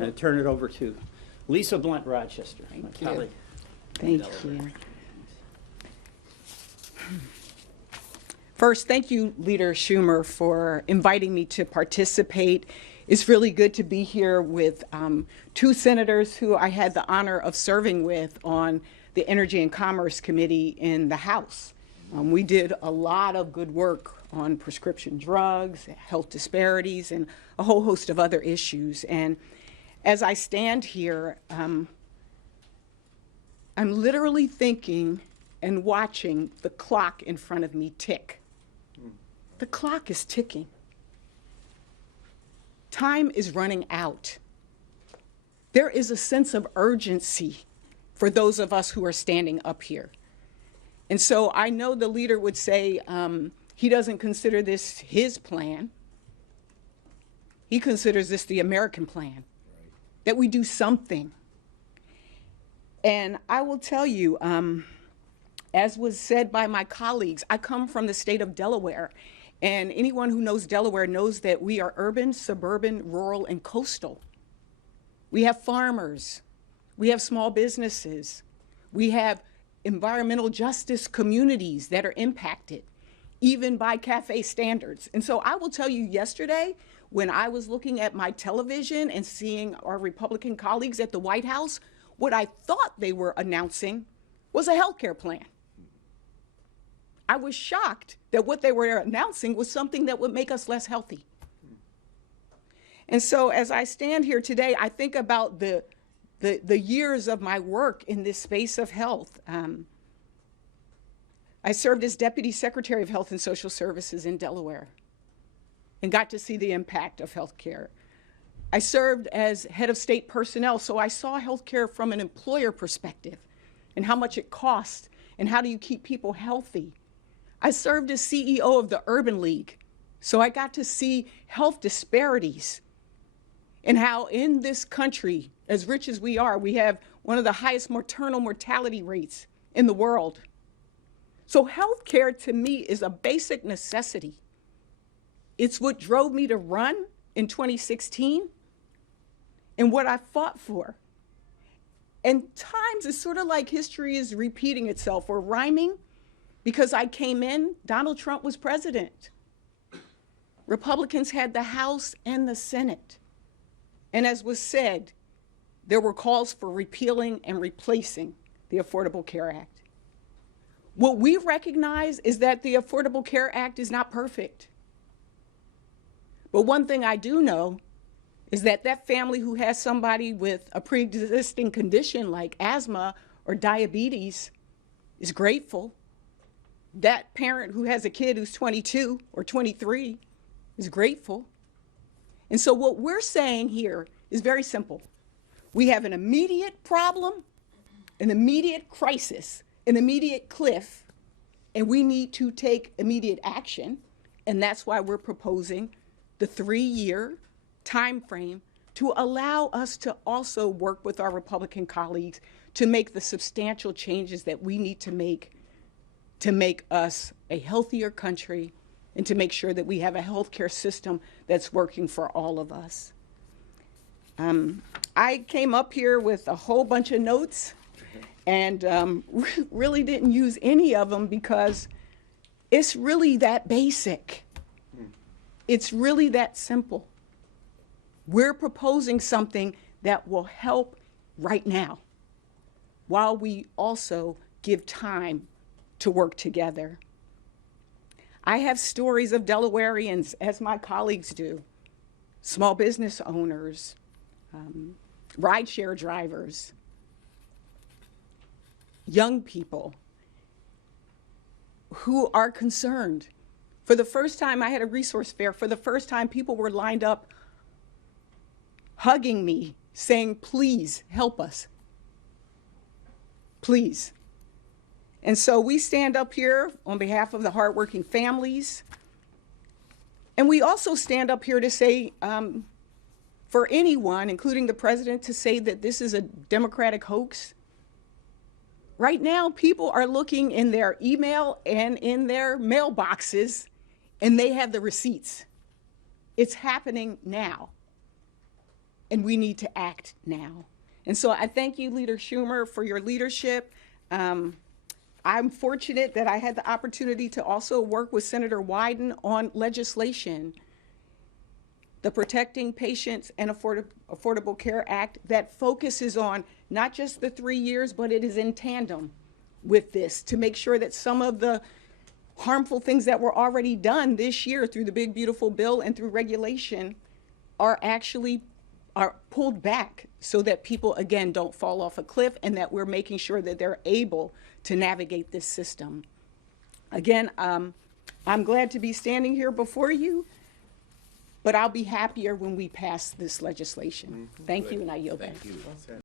going to turn it over to Lisa Blunt Rochester. Thank you. Thank you. First, thank you, Leader Schumer, for inviting me to participate. It's really good to be here with two senators who I had the honor of serving with on the Energy and Commerce Committee in the House. We did a lot of good work on prescription drugs, health disparities, and a whole host of other issues. And as I stand here, I'm literally thinking and watching the clock in front of me tick. The clock is ticking. Time is running out. There is a sense of urgency for those of us who are standing up here. And so I know the leader would say he doesn't consider this his plan. He considers this the American plan, that we do something. And I will tell you, as was said by my colleagues, I come from the state of Delaware. And anyone who knows Delaware knows that we are urban, suburban, rural, and coastal. We have farmers. We have small businesses. We have environmental justice communities that are impacted, even by CAFE standards. And so I will tell you, yesterday, when I was looking at my television and seeing our Republican colleagues at the White House, what I thought they were announcing was a healthcare plan. I was shocked that what they were announcing was something that would make us less healthy. And so as I stand here today, I think about the years of my work in this space of health. I served as Deputy Secretary of Health and Social Services in Delaware and got to see the impact of healthcare. I served as head of state personnel, so I saw healthcare from an employer perspective and how much it costs and how do you keep people healthy. I served as CEO of the Urban League, so I got to see health disparities and how in this country, as rich as we are, we have one of the highest maternal mortality rates in the world. So healthcare to me is a basic necessity. It's what drove me to run in 2016 and what I fought for. And times it's sort of like history is repeating itself or rhyming. Because I came in, Donald Trump was president. Republicans had the House and the Senate. And as was said, there were calls for repealing and replacing the Affordable Care Act. What we recognize is that the Affordable Care Act is not perfect. But one thing I do know is that that family who has somebody with a pre-existing condition like asthma or diabetes is grateful. That parent who has a kid who's 22 or 23 is grateful. And so what we're saying here is very simple. We have an immediate problem, an immediate crisis, an immediate cliff, and we need to take immediate action. And that's why we're proposing the 3-year time frame to allow us to also work with our Republican colleagues to make the substantial changes that we need to make us a healthier country and to make sure that we have a healthcare system that's working for all of us. I came up here with a whole bunch of notes and really didn't use any of them because it's really that basic. It's really that simple. We're proposing something that will help right now while we also give time to work together. I have stories of Delawareans, as my colleagues do, small business owners, rideshare drivers, young people who are concerned. For the first time, I had a resource fair. For the first time, people were lined up hugging me, saying, please help us, please. And so we stand up here on behalf of the hardworking families. And we also stand up here to say, for anyone, including the president, to say that this is a Democratic hoax. Right now, people are looking in their email and in their mailboxes, and they have the receipts. It's happening now. and we need to act now. And so I thank you, Leader Schumer, for your leadership. I'm fortunate that I had the opportunity to also work with Senator Wyden on legislation, the Protecting Patients and Affordable Care Act, that focuses on not just the 3 years, but it is in tandem with this to make sure that some of the harmful things that were already done this year through the Big Beautiful Bill and through regulation are pulled back so that people, again, don't fall off a cliff, and that we're making sure that they're able to navigate this system. Again, I'm glad to be standing here before you, but I'll be happier when we pass this legislation. Thank you, and I yield back. Thank you.